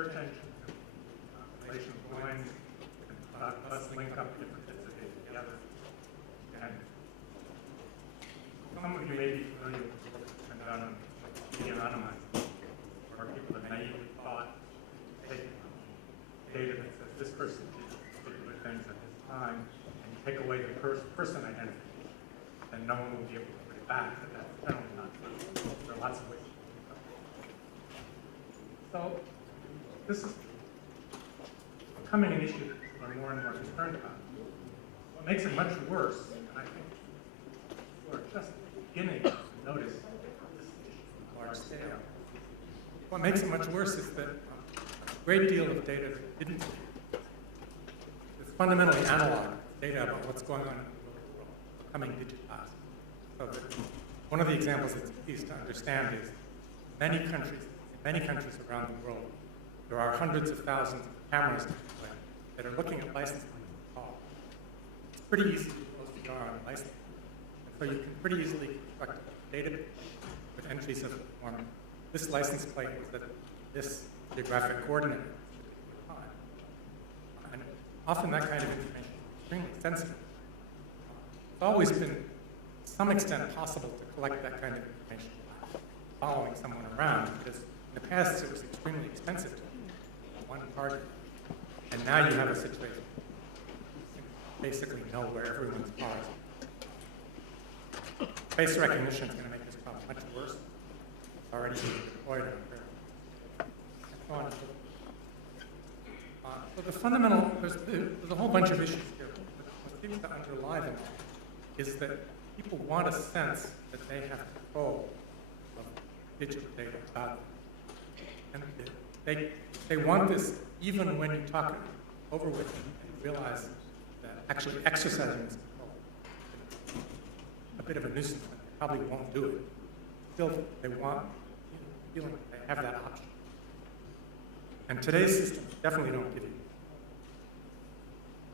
search engine, relational joins, let's link up different bits of data together. And some of you may be familiar with what's been done on media anonymizing, where people have naively thought, taking data that says this person did particular things at this time, and you take away the person identification, then no one will be able to put it back, but that's generally not true. There are lots of ways to do it. So this is becoming an issue that people are more and more concerned about. What makes it much worse, and I think people are just beginning to notice this issue on a large scale. What makes it much worse is that a great deal of data didn't. It's fundamentally analog data about what's going on in the world, becoming digitized. So one of the examples that's easy to understand is in many countries around the world, there are hundreds of thousands of cameras that are looking at license plates of cars. It's pretty easy to post a car on a license plate. So you can pretty easily construct a database with entries of the form. This license plate was at this geographic coordinate. And often that kind of information is extremely sensitive. It's always been, to some extent, possible to collect that kind of information following someone around, because in the past it was extremely expensive to one party. And now you have a situation you basically know where everyone's car is. Face recognition is going to make this problem much worse. It's already being deployed on so the fundamental, there's a whole bunch of issues here. What seems to underlie them is that people want a sense that they have control of digital data about them. And they want this even when you talk over with them and realize that actually exercising this control is a bit of a nuisance, and they probably won't do it. Still, they want feeling that they have that option. And today's systems definitely don't give you.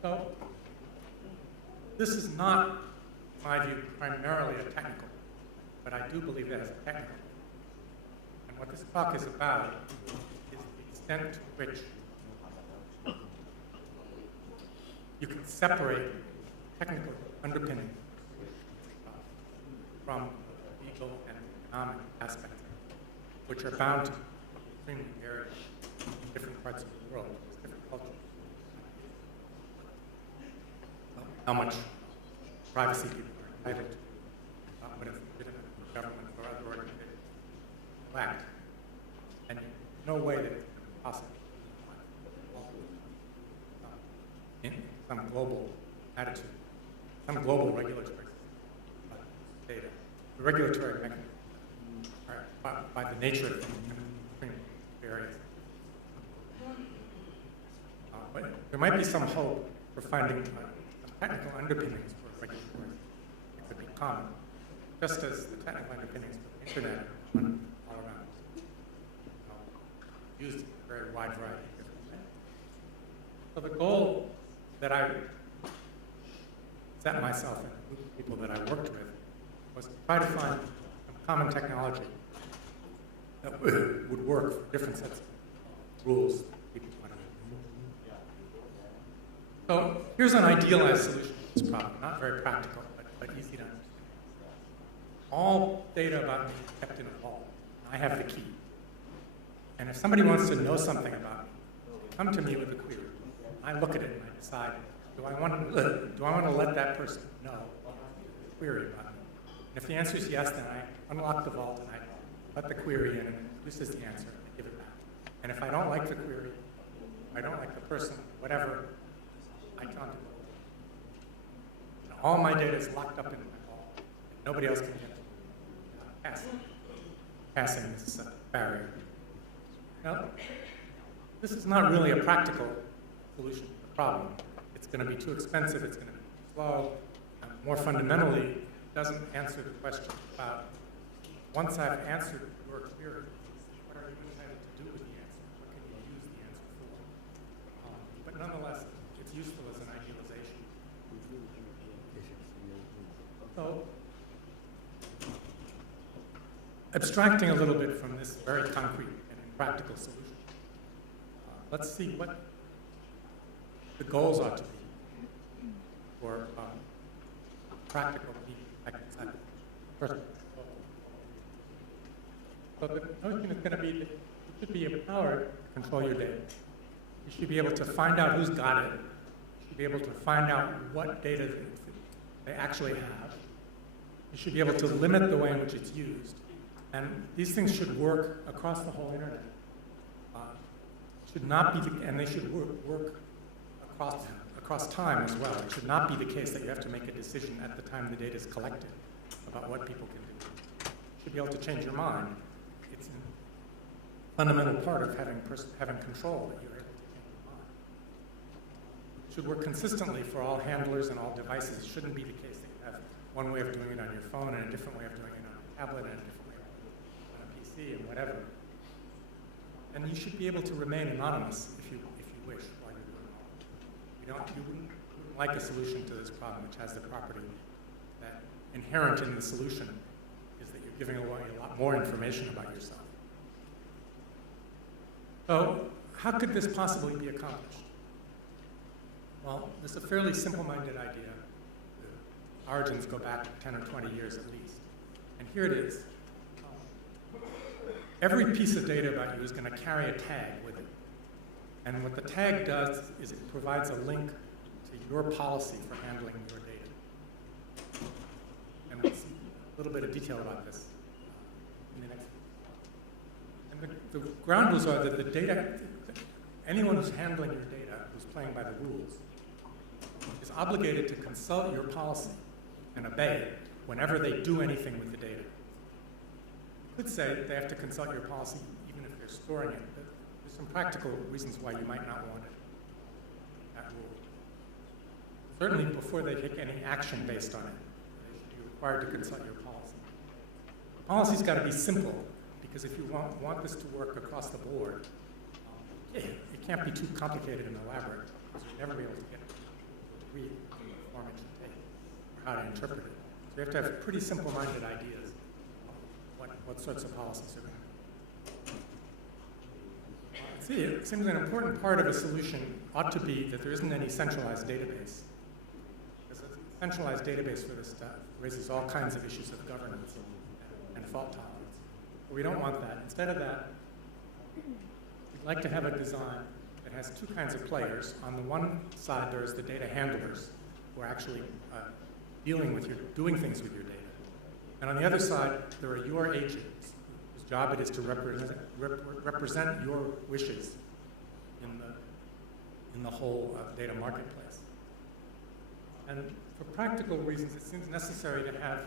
So, this is not, in my view, primarily a technical, but I do believe it has a technical. And what this talk is about is the extent to which you can separate technical underpinning from legal and economic aspects, which are bound to be extremely varied in different parts of the world, different cultures. How much privacy people are entitled to, what is legitimate government or other organizations lack, and no way that it's possible in some global attitude, some global regulatory data. The regulatory mechanisms are, by the nature of things, various. But there might be some hope for finding technical underpinnings for regulatory. It could be common, just as the technical underpinnings for the internet are all around, used in a very wide variety of different ways. So the goal that I set myself and a group of people that I worked with was to try to find a common technology that would work for different sets of rules people want to use. So here's an idealized solution to this problem, not very practical, but easy to understand. All data about me is kept in a vault. I have the key. And if somebody wants to know something about me, come to me with a query. I look at it and I decide, do I want to let that person know the query about me? And if the answer is yes, then I unlock the vault and I let the query in, and this is the answer, and I give it back. And if I don't like the query, if I don't like the person, whatever, I can't do it. And all my data is locked up in my vault. Nobody else can get it. Passing this barrier. Now, this is not really a practical solution to the problem. It's going to be too expensive, it's going to be too slow. More fundamentally, it doesn't answer the question about, once I've answered your query, what are you entitled to do with the answer? What can you use the answer for? But nonetheless, it's useful as an idealization. So, abstracting a little bit from this very concrete and practical solution, let's see what the goals ought to be for practical people. So the notion is going to be that you should be empowered to control your data. You should be able to find out who's got it. You should be able to find out what data they actually have. You should be able to limit the way in which it's used. And these things should work across the whole internet. Should not be, and they should work across time as well. It should not be the case that you have to make a decision at the time the data is collected about what people can do. You should be able to change your mind. It's a fundamental part of having control that you're able to change your mind. It should work consistently for all handlers and all devices. It shouldn't be the case that you have one way of doing it on your phone and a different way of doing it on a tablet and a different way on a PC and whatever. And you should be able to remain anonymous if you wish while you're doing all. You wouldn't like a solution to this problem which has the property that inherent in the solution is that you're giving away a lot more information about yourself. So how could this possibly be accomplished? Well, this is a fairly simple-minded idea. The origins go back 10 or 20 years at least. And here it is. Every piece of data about you is going to carry a tag with it. And what the tag does is it provides a link to your policy for handling your data. And we'll see a little bit of detail about this in the next. And the ground rules are that the data, anyone who's handling your data, who's playing by the rules, is obligated to consult your policy and obey it whenever they do anything with the data. You could say that they have to consult your policy even if they're storing it, but there's some practical reasons why you might not want it, that rule. Certainly before they take any action based on it, they should be required to consult your policy. The policy's got to be simple, because if you want this to work across the board, it can't be too complicated and elaborate, because you'll never be able to get it to agree on the form it should take, or how to interpret it. So you have to have pretty simple-minded ideas. What sorts of policies are going to be. See, it seems an important part of a solution ought to be that there isn't any centralized database. Because a centralized database for this stuff raises all kinds of issues of governance and fault tolerance. But we don't want that. Instead of that, we'd like to have a design that has two kinds of players. On the one side, there's the data handlers who are actually doing things with your data. And on the other side, there are your agents, whose job it is to represent your wishes in the whole data marketplace. And for practical reasons, it seems necessary to have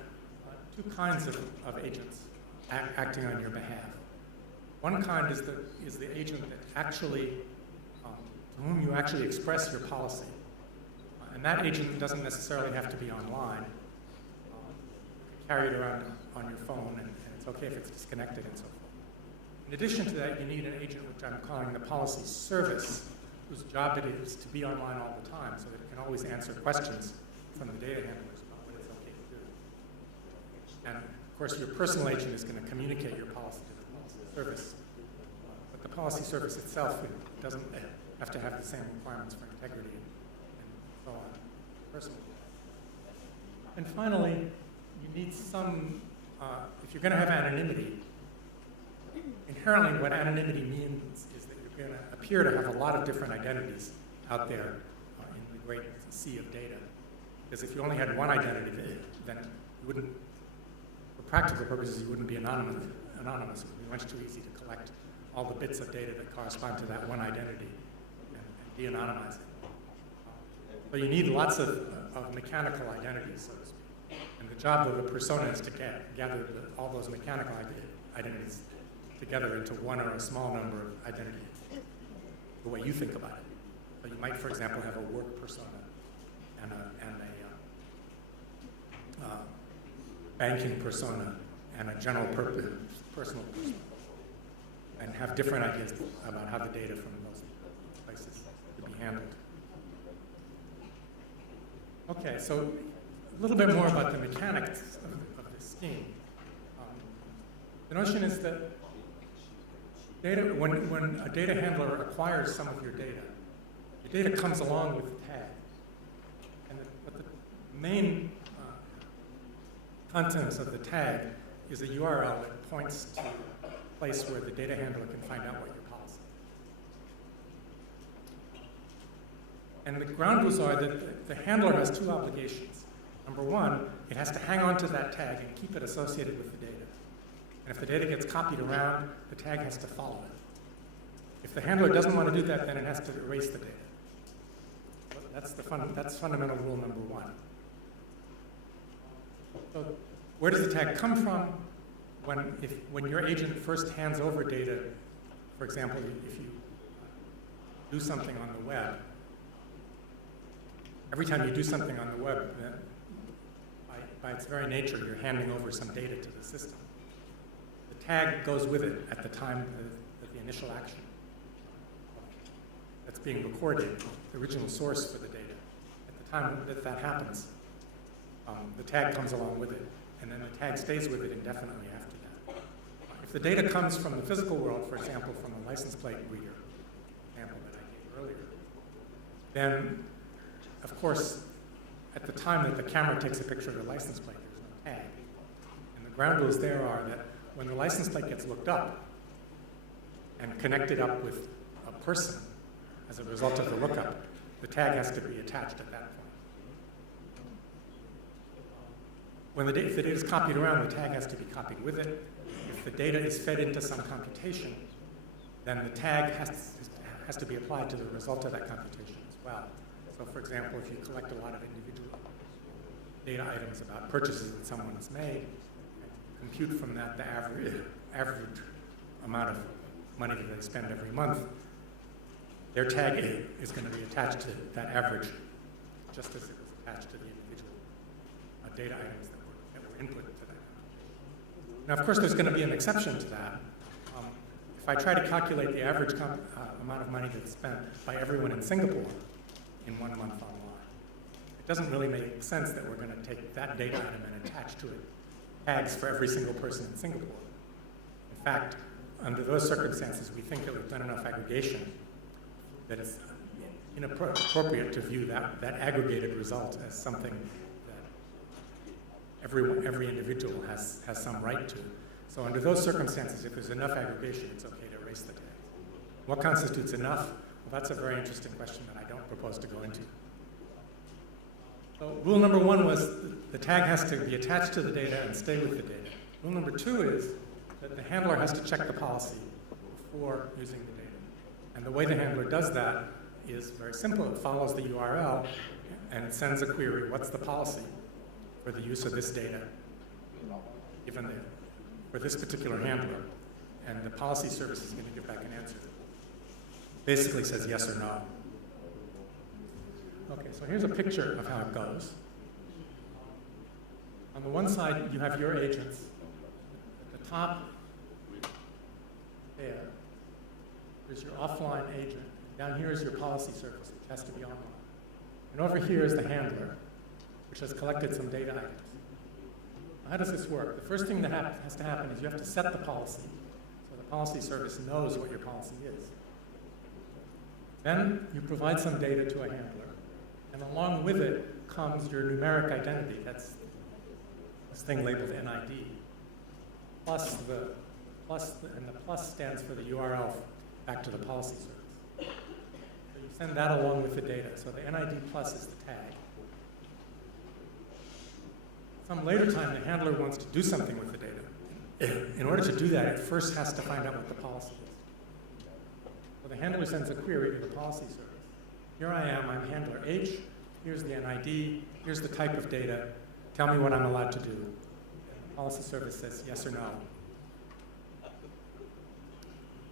two kinds of agents acting on your behalf. One kind is the agent that actually, to whom you actually express your policy. And that agent doesn't necessarily have to be online. Carry it around on your phone, and it's okay if it's disconnected and so forth. In addition to that, you need an agent, which I'm calling the policy service, whose job it is to be online all the time so that it can always answer questions from the data handlers about what it's okay to do. And of course, your personal agent is going to communicate your policy to the policy service. But the policy service itself doesn't have to have the same requirements for integrity and so on. Personally. And finally, you need some, if you're going to have anonymity, inherently what anonymity means is that you're going to appear to have a lot of different identities out there in the great sea of data. Because if you only had one identity, then you wouldn't, for practical purposes, you wouldn't be anonymous. It would be much too easy to collect all the bits of data that correspond to that one identity and de-anonymize it. So you need lots of mechanical identities, so to speak. And the job of the persona is to gather all those mechanical identities together into one or a small number of identities, the way you think about it. So you might, for example, have a work persona and a banking persona and a general personal persona, and have different ideas about how the data from those places could be handled. Okay, so a little bit more about the mechanics of this scheme. The notion is that When a data handler acquires some of your data comes along with the tag. But the main contents of the tag is a URL that points to a place where the data handler can find out what your policy is. And the ground rules are that the handler has two obligations. Number one, it has to hang on to that tag and keep it associated with the data. And if the data gets copied around, the tag has to follow it. If the handler doesn't want to do that, then it has to erase the data. That's fundamental rule number one. So where does the tag come from? When your agent first hands over data, for example, if you do something on the web, every time you do something on the web, by its very nature, you're handing over some data to the system. The tag goes with it at the time of the initial action that's being recorded, the original source for the data. At the time that happens, the tag comes along with it, and then the tag stays with it indefinitely after that. If the data comes from the physical world, for example, from a license plate reader, example that I gave earlier, then, of course, at the time that the camera takes a picture of the license plate, there's no tag. And the ground rules there are that when the license plate gets looked up and connected up with a person as a result of the lookup, the tag has to be attached at that point. If the data is copied around, the tag has to be copied with it. If the data is fed into some computation, then the tag has to be applied to the result of that computation as well. So for example, if you collect a lot of individual data items about purchases that someone has made, compute from that the average amount of money that they spend every month, their tag is going to be attached to that average, just as it was attached to the individual data items that were input to that. Now, of course, there's going to be an exception to that. If I try to calculate the average amount of money that's spent by everyone in Singapore in 1 month online, it doesn't really make sense that we're going to take that data item and attach to it tags for every single person in Singapore. In fact, under those circumstances, we think that we've done enough aggregation that it's inappropriate to view that aggregated result as something that every individual has some right to. So under those circumstances, if there's enough aggregation, it's okay to erase the tag. What constitutes enough? Well, that's a very interesting question that I don't propose to go into. So rule number one was the tag has to be attached to the data and stay with the data. Rule number two is that the handler has to check the policy before using the data. And the way the handler does that is very simple. It follows the URL and it sends a query, what's the policy for the use of this data given for this particular handler? And the policy service is going to give back an answer. Basically says yes or no. Okay, so here's a picture of how it goes. On the one side, you have your agents. At the top, there's your offline agent. Down here is your policy service, which has to be online. And over here is the handler, which has collected some data items. How does this work? The first thing that has to happen is you have to set the policy, so the policy service knows what your policy is. Then you provide some data to a handler, and along with it comes your numeric identity. That's this thing labeled NID, plus the plus stands for the URL back to the policy service. So you send that along with the data. So the NID plus is the tag. Some later time, the handler wants to do something with the data. In order to do that, it first has to find out what the policy is. So the handler sends a query to the policy service. Here I am, I'm handler H. Here's the NID. Here's the type of data. Tell me what I'm allowed to do. The policy service says yes or no.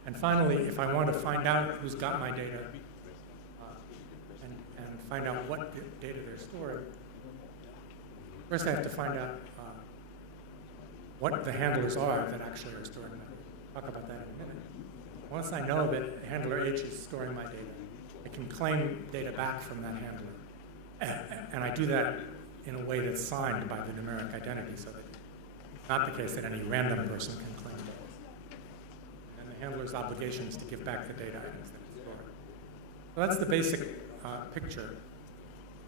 And finally, if I want to find out who's got my data and find out what data they're storing, first I have to find out what the handlers are that actually are storing my data. I'll talk about that in a minute. Once I know that handler H is storing my data, I can claim data back from that handler. And I do that in a way that's signed by the numeric identity, so that it's not the case that any random person can claim data. And the the handler's obligation is to give back the data items that it's stored. So that's the basic picture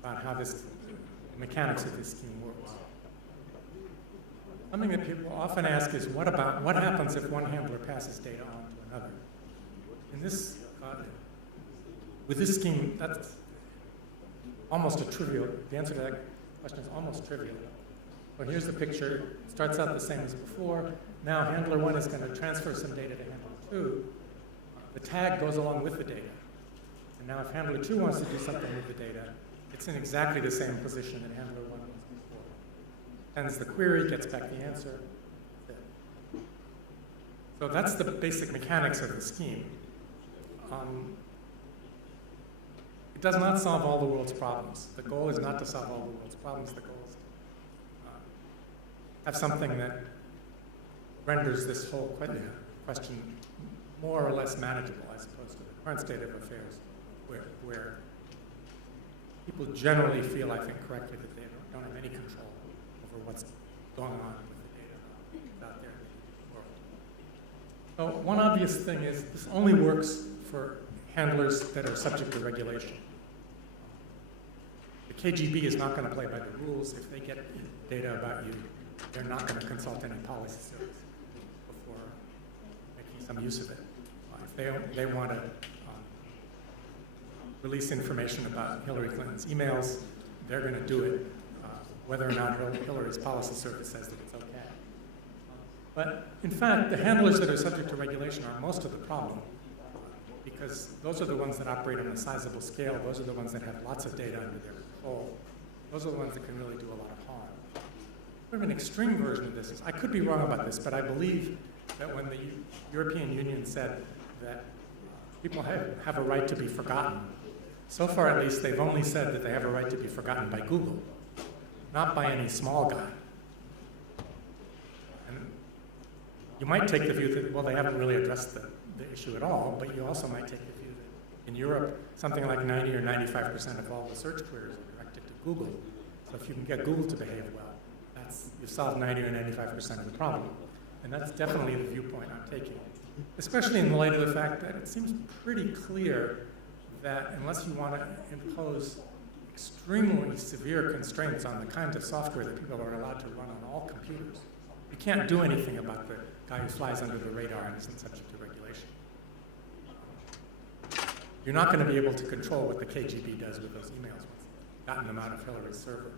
about how the mechanics of this scheme works. Something that people often ask is, what happens if one handler passes data on to another? In this, with this scheme, that's almost a trivial, the answer to that question is almost trivial. But here's the picture. It starts out the same as before. Now handler 1 is going to transfer some data to handler 2. The tag goes along with the data. And now if handler 2 wants to do something with the data, it's in exactly the same position that handler 1 was before. Sends the query, gets back the answer. So that's the basic mechanics of the scheme. It does not solve all the world's problems. The goal is not to solve all the world's problems. The goal is to have something that renders this whole question more or less manageable as opposed to the current state of affairs where people generally feel, I think correctly, that they don't have any control over what's going on with the data out there in the world. So one obvious thing is this only works for handlers that are subject to regulation. The KGB is not going to play by the rules. If they get data about you, they're not going to consult any policy service before making some use of it. If they want to release information about Hillary Clinton's emails, they're going to do it, whether or not Hillary's policy service says that it's okay. But in fact, the handlers that are subject to regulation are most of the problem, because those are the ones that operate on a sizable scale. Those are the ones that have lots of data under their control. Those are the ones that can really do a lot of harm. Sort of an extreme version of this is, I could be wrong about this, but I believe that when the European Union said that people have a right to be forgotten, so far at least they've only said that they have a right to be forgotten by Google, not by any small guy. And you might take the view that, well, they haven't really addressed the issue at all, but you also might take the view that in Europe, something like 90 or 95% of all the search queries are directed to Google. So if you can get Google to behave well, you've solved 90 or 95% of the problem. And that's definitely the viewpoint I'm taking, especially in the light of the fact that it seems pretty clear that unless you want to impose extremely severe constraints on the kinds of software that people are allowed to run on all computers, you can't do anything about the guy who flies under the radar and isn't subject to regulation. You're not going to be able to control what the KGB does with those emails once they've gotten them out of Hillary's server,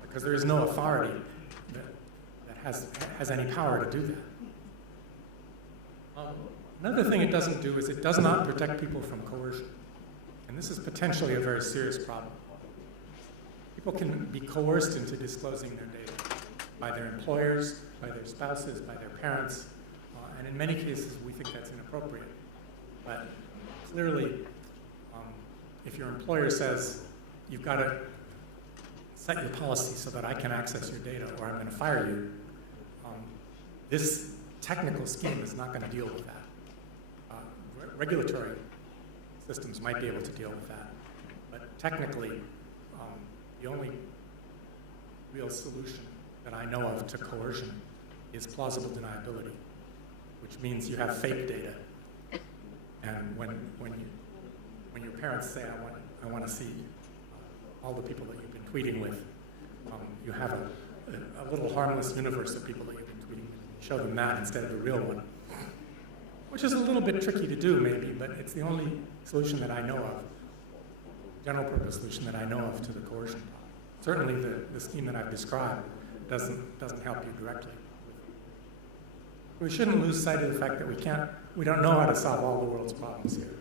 because there is no authority that has any power to do that. Another thing it doesn't do is it does not protect people from coercion. And this is potentially a very serious problem. People can be coerced into disclosing their data by their employers, by their spouses, by their parents, and in many cases we think that's inappropriate. But clearly, if your employer says, you've got to set your policy so that I can access your data or I'm going to fire you, this technical scheme is not going to deal with that. Regulatory systems might be able to deal with that, but technically, the only real solution that I know of to coercion is plausible deniability, which means you have fake data. And when your parents say, I want to see all the people that you've been tweeting with, you have a little harmless universe of people that you've been tweeting with. Show them that instead of the real one, which is a little bit tricky to do maybe, but it's the only solution that I know of, general purpose solution that I know of to the coercion problem. Certainly the scheme that I've described doesn't help you directly. We shouldn't lose sight of the fact that we don't know how to solve all the world's problems here.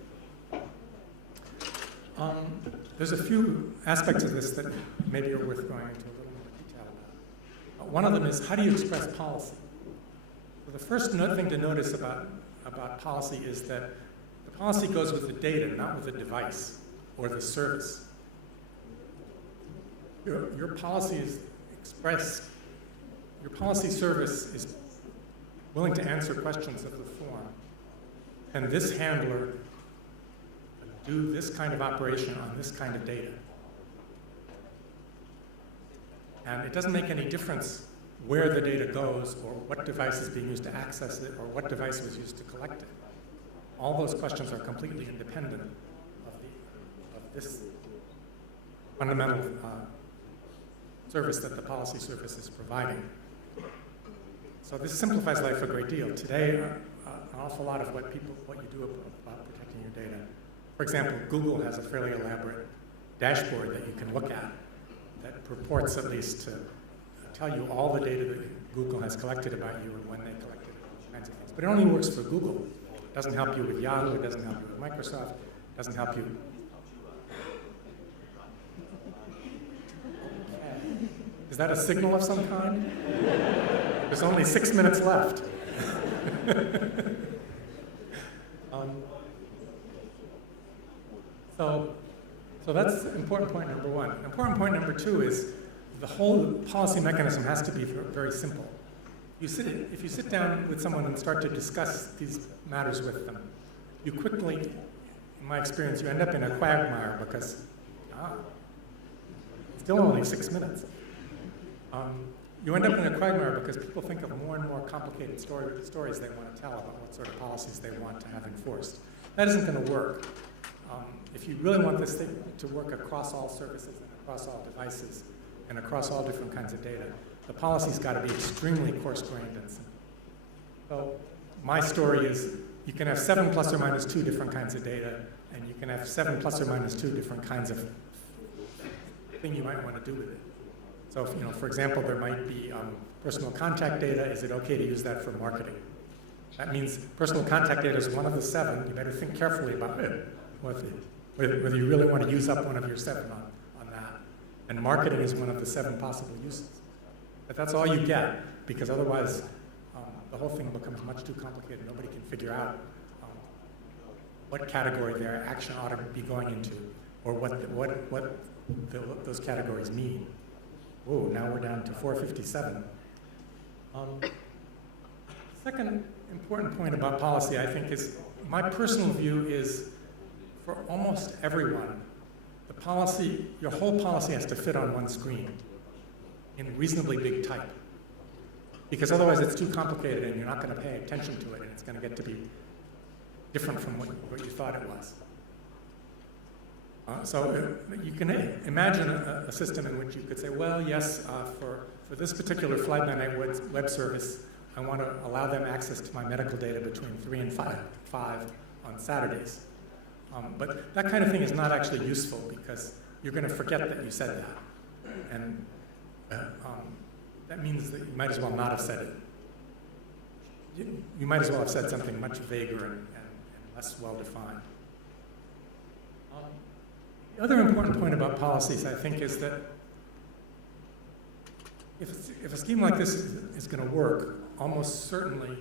There's a few aspects of this that maybe are worth going into a little more detail about. One of them is, how do you express policy? So the first thing to notice about policy is that the policy goes with the data, not with the device or the service. Your policy is expressed, your policy service is willing to answer questions of the form. Can this handler do this kind of operation on this kind of data? And it doesn't make any difference where the data goes, or what device is being used to access it, or what device was used to collect it. All those questions are completely independent of this fundamental service that the policy service is providing. So this simplifies life a great deal. Today, an awful lot of what you do about protecting your data. For example, Google has a fairly elaborate dashboard that you can look at that purports at least to tell you all the data that Google has collected about you and when they collected it, all kinds of things. But it only works for Google. It doesn't help you with Yahoo, it doesn't help you with Microsoft, it doesn't help you. Is that a signal of some kind? There's only 6 minutes left. So that's important point number one. Important point number two is the whole policy mechanism has to be very simple. If you sit down with someone and start to discuss these matters with them, you quickly, in my experience, you end up in a quagmire because, still only 6 minutes. You end up in a quagmire because people think of more and more complicated stories they want to tell about what sort of policies they want to have enforced. That isn't going to work. If you really want this thing to work across all services and across all devices and across all different kinds of data, the policy's got to be extremely coarse-grained and simple. So my story is you can have 7 plus or minus 2 different kinds of data, and you can have 7 plus or minus 2 different kinds of thing you might want to do with it. So, for example, there might be personal contact data. Is it okay to use that for marketing? That means personal contact data is one of the 7. You better think carefully about it, whether you really want to use up one of your 7 on that. And marketing is one of the 7 possible uses. But that's all you get, because otherwise the whole thing becomes much too complicated. Nobody can figure out what category their action ought to be going into, or what those categories mean. Whoa, now we're down to 4:57. Second important point about policy, I think, is my personal view is for almost everyone, your whole policy has to fit on one screen in reasonably big type. Because otherwise it's too complicated and you're not going to pay attention to it, and it's going to get to be different from what you thought it was. So you can imagine a system in which you could say, well, yes, for this particular fly-by-night web service, I want to allow them access to my medical data between 3 and 5 on Saturdays. But that kind of thing is not actually useful because you're going to forget that you said that. And that means that you might as well not have said it. You might as well have said something much vaguer and less well-defined. The other important point about policies, I think, is that if a scheme like this is going to work, almost certainly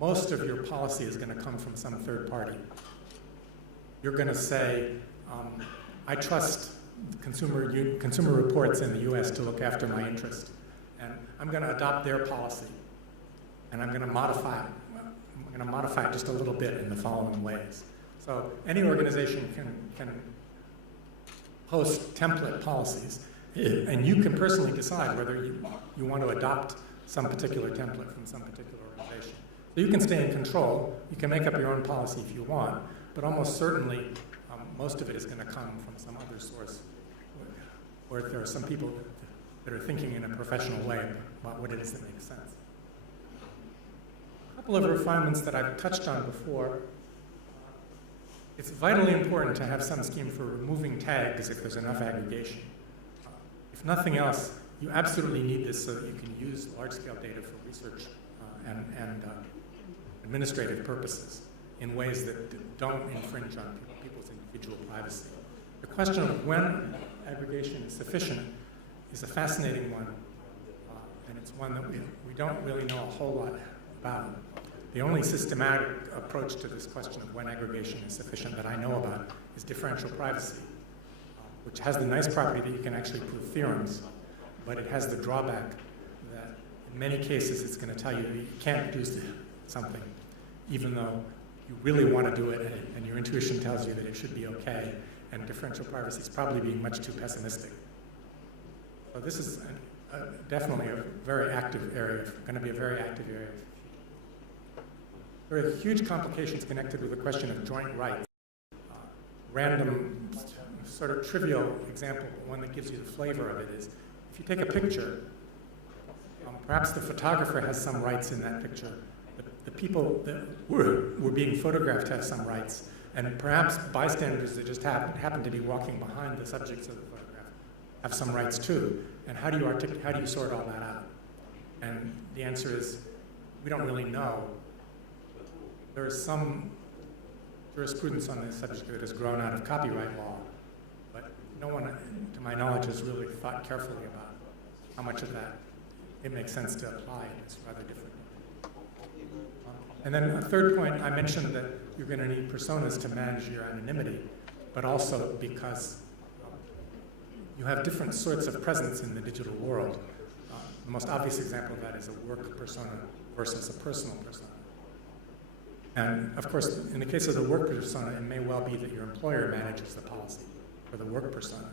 most of your policy is going to come from some third party. You're going to say, I trust consumer reports in the US to look after my interest, and I'm going to adopt their policy, and I'm going to modify it just a little bit in the following ways. So any organization can post template policies, and you can personally decide whether you want to adopt some particular template from some particular organization. So you can stay in control. You can make up your own policy if you want, but almost certainly most of it is going to come from some other source where there are some people that are thinking in a professional way about what it is that makes sense. A couple of refinements that I've touched on before. It's vitally important to have some scheme for removing tags if there's enough aggregation. If nothing else, you absolutely need this so that you can use large-scale data for research and administrative purposes in ways that don't infringe on people's individual privacy. The question of when aggregation is sufficient is a fascinating one, and it's one that we don't really know a whole lot about. The only systematic approach to this question of when aggregation is sufficient that I know about is differential privacy, which has the nice property that you can actually prove theorems, but it has the drawback that in many cases it's going to tell you that you can't do something, even though you really want to do it, and your intuition tells you that it should be okay, and differential privacy is probably being much too pessimistic. So this is definitely a very active area, going to be a very active area. There are huge complications connected with the question of joint rights. Random, sort of trivial example, but one that gives you the flavor of it is, if you take a picture, perhaps the photographer has some rights in that picture. The people that were being photographed have some rights, and perhaps bystanders that just happen to be walking behind the subjects of the photograph have some rights too. And how do you sort all that out? And the answer is, we don't really know. There is some jurisprudence on this subject that has grown out of copyright law, but no one, to my knowledge, has really thought carefully about how much of that it makes sense to apply. It's rather different. And then a third point, I mentioned that you're going to need personas to manage your anonymity, but also because you have different sorts of presence in the digital world. The most obvious example of that is a work persona versus a personal persona. And of course, in the case of the work persona, it may well be that your employer manages the policy for the work persona.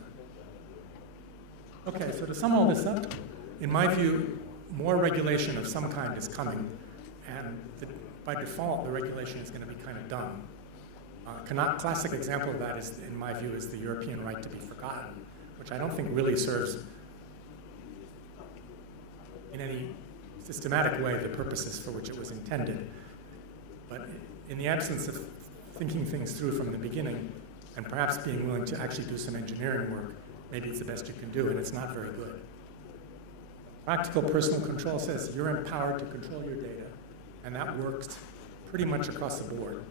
Okay, so to sum all this up, in my view, more regulation of some kind is coming, and by default, the regulation is going to be kind of dumb. A classic example of that is, in my view, is the European right to be forgotten, which I don't think really serves in any systematic way the purposes for which it was intended. But in the absence of thinking things through from the beginning, and perhaps being willing to actually do some engineering work, maybe it's the best you can do, and it's not very good. Practical personal control says you're empowered to control your data, and that works pretty much across the board.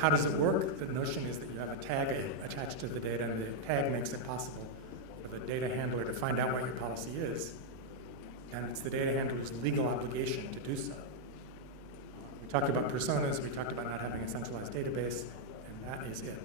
How does it work? The notion is that you have a tag attached to the data, and the tag makes it possible for the data handler to find out what your policy is, and it's the data handler's legal obligation to do so. We talked about personas, we talked about not having a centralized database, and that is it.